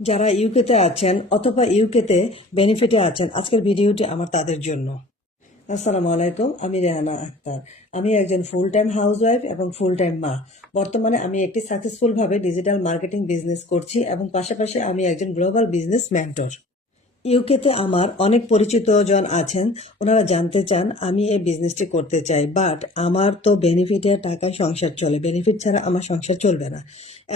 যারা ইউকেতে আছেন অথবা ইউকেতে বেনিফিটে আছেন, আজকের ভিডিওটি আমার তাদের জন্য। আসসালামু আলাইকুম, আমি রেহানা আক্তার। আমি একজন ফুল টাইম হাউসওয়াইফ এবং ফুল টাইম মা। বর্তমানে আমি একটি সাকসেসফুলভাবে ডিজিটাল মার্কেটিং বিজনেস করছি এবং পাশাপাশি আমি একজন গ্লোবাল বিজনেস মেন্টর। ইউকেতে আমার অনেক পরিচিত জন আছেন, ওনারা জানতে চান আমি এই বিজনেসটি করতে চাই, বাট আমার তো বেনিফিটের টাকায় সংসার চলে, বেনিফিট ছাড়া আমার সংসার চলবে না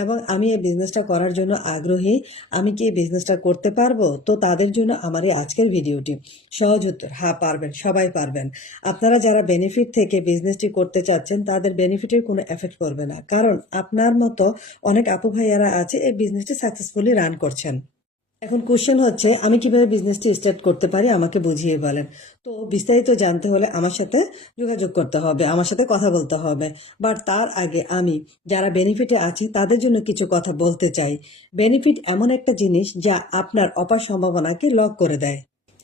এবং আমি এই বিজনেসটা করার জন্য আগ্রহী। আমি কি এই বিজনেসটা করতে পারবো? তো তাদের জন্য আমার এই আজকের ভিডিওটি। সহজ উত্তর, হ্যাঁ পারবেন, সবাই পারবেন। আপনারা যারা বেনিফিট থেকে বিজনেসটি করতে চাচ্ছেন তাদের বেনিফিটের কোনো এফেক্ট করবে না, কারণ আপনার মতো অনেক আপু ভাইয়ারা আছে এই বিজনেসটি সাকসেসফুলি রান করছেন। এখন কোশ্চেন হচ্ছে, আমি কিভাবে বিজনেসটি স্টার্ট করতে পারি, আমাকে বুঝিয়ে বলেন। তো বিস্তারিত জানতে হলে আমার সাথে যোগাযোগ করতে হবে, আমার সাথে কথা বলতে হবে। বাট তার আগে আমি যারা বেনিফিটে আছি তাদের জন্য কিছু কথা বলতে চাই। বেনিফিট এমন একটা জিনিস যা আপনার অপার সম্ভাবনাকে লক করে দেয়।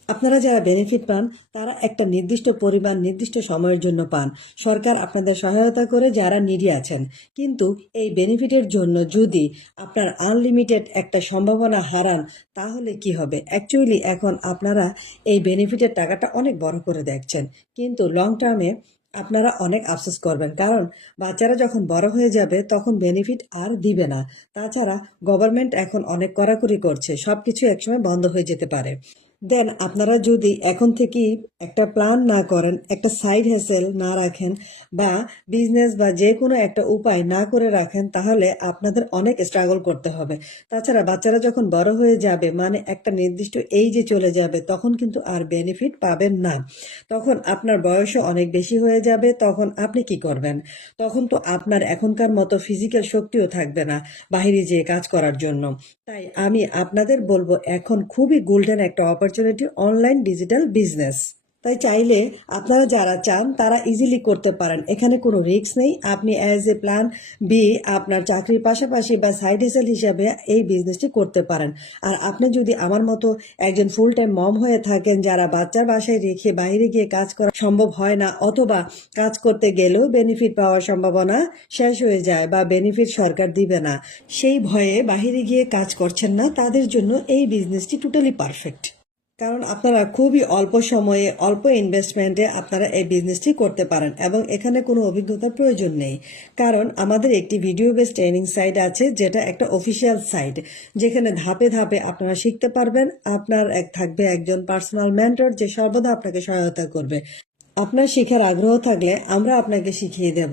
আপনারা যারা বেনিফিট পান তারা একটা নির্দিষ্ট পরিমাণ নির্দিষ্ট সময়ের জন্য পান। সরকার আপনাদের সহায়তা করে যারা নিডি আছেন। কিন্তু এই বেনিফিটের জন্য যদি আপনার আনলিমিটেড একটা সম্ভাবনা হারান তাহলে কি হবে? অ্যাকচুয়ালি এখন আপনারা এই বেনিফিটের টাকাটা অনেক বড় করে দেখছেন, কিন্তু লং টার্মে আপনারা অনেক আফসোস করবেন, কারণ বাচ্চারা যখন বড় হয়ে যাবে তখন বেনিফিট আর দিবে না। তাছাড়া গভর্নমেন্ট এখন অনেক কড়াকড়ি করছে, সবকিছু একসময় বন্ধ হয়ে যেতে পারে। দেন আপনারা যদি এখন থেকেই একটা প্ল্যান না করেন, একটা সাইড হ্যাসেল না রাখেন, বা বিজনেস বা যে কোনো একটা উপায় না করে রাখেন, তাহলে আপনাদের অনেক স্ট্রাগল করতে হবে। তাছাড়া বাচ্চারা যখন বড় হয়ে যাবে, মানে একটা নির্দিষ্ট এইজে চলে যাবে, তখন কিন্তু আর বেনিফিট পাবেন না। তখন আপনার বয়সও অনেক বেশি হয়ে যাবে, তখন আপনি কি করবেন? তখন তো আপনার এখনকার মতো ফিজিক্যাল শক্তিও থাকবে না বাইরে যেয়ে কাজ করার জন্য। তাই আমি আপনাদের বলবো, এখন খুবই গোল্ডেন একটা অপরচুনিটি অনলাইন ডিজিটাল বিজনেস। তাই চাইলে আপনারা যারা চান তারা ইজিলি করতে পারেন, এখানে কোনো রিস্ক নেই। আপনি অ্যাজ এ প্ল্যান বি আপনার চাকরির পাশাপাশি বা সাইড হেসেল হিসাবে এই বিজনেসটি করতে পারেন। আর আপনি যদি আমার মতো একজন ফুল টাইম মম হয়ে থাকেন, যারা বাচ্চার বাসায় রেখে বাইরে গিয়ে কাজ করা সম্ভব হয় না, অথবা কাজ করতে গেলেও বেনিফিট পাওয়ার সম্ভাবনা শেষ হয়ে যায় বা বেনিফিট সরকার দিবে না, সেই ভয়ে বাহিরে গিয়ে কাজ করছেন না, তাদের জন্য এই বিজনেসটি টোটালি পারফেক্ট। কারণ আপনারা খুবই অল্প সময়ে অল্প ইনভেস্টমেন্টে আপনারা এই বিজনেসটি করতে পারেন এবং এখানে কোনো অভিজ্ঞতার প্রয়োজন নেই। কারণ আমাদের একটি ভিডিও বেস ট্রেনিং সাইট আছে, যেটা একটা অফিসিয়াল সাইট, যেখানে ধাপে ধাপে আপনারা শিখতে পারবেন। আপনার থাকবে একজন পার্সোনাল মেন্টর, যে সর্বদা আপনাকে সহায়তা করবে। আপনার শেখার আগ্রহ থাকলে আমরা আপনাকে শিখিয়ে দেব।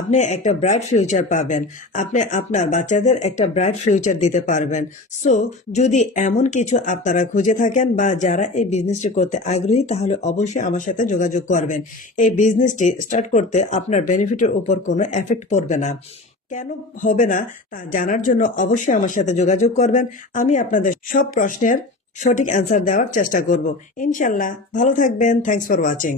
আপনি একটা ব্রাইট ফিউচার পাবেন, আপনি আপনার বাচ্চাদের একটা ব্রাইট ফিউচার দিতে পারবেন। সো যদি এমন কিছু আপনারা খুঁজে থাকেন বা যারা এই বিজনেসটি করতে আগ্রহী, তাহলে অবশ্যই আমার সাথে যোগাযোগ করবেন। এই বিজনেসটি স্টার্ট করতে আপনার বেনিফিটের উপর কোনো এফেক্ট পড়বে না। কেন হবে না তা জানার জন্য অবশ্যই আমার সাথে যোগাযোগ করবেন। আমি আপনাদের সব প্রশ্নের সঠিক অ্যান্সার দেওয়ার চেষ্টা করব ইনশাল্লাহ। ভালো থাকবেন। Thanks for watching.